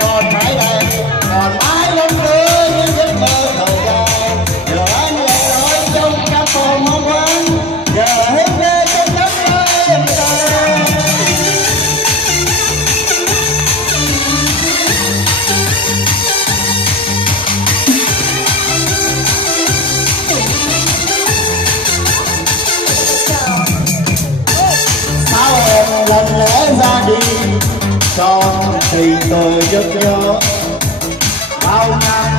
còn mãi đây, còn mãi lắm nữa những giấc mơ thời gian. Giờ anh lại nói trong căn phòng mong quán, giờ hết về trong tấm mơ em ta. Sao em lặng lẽ ra đi, cho tình tôi rất nhớ bao năm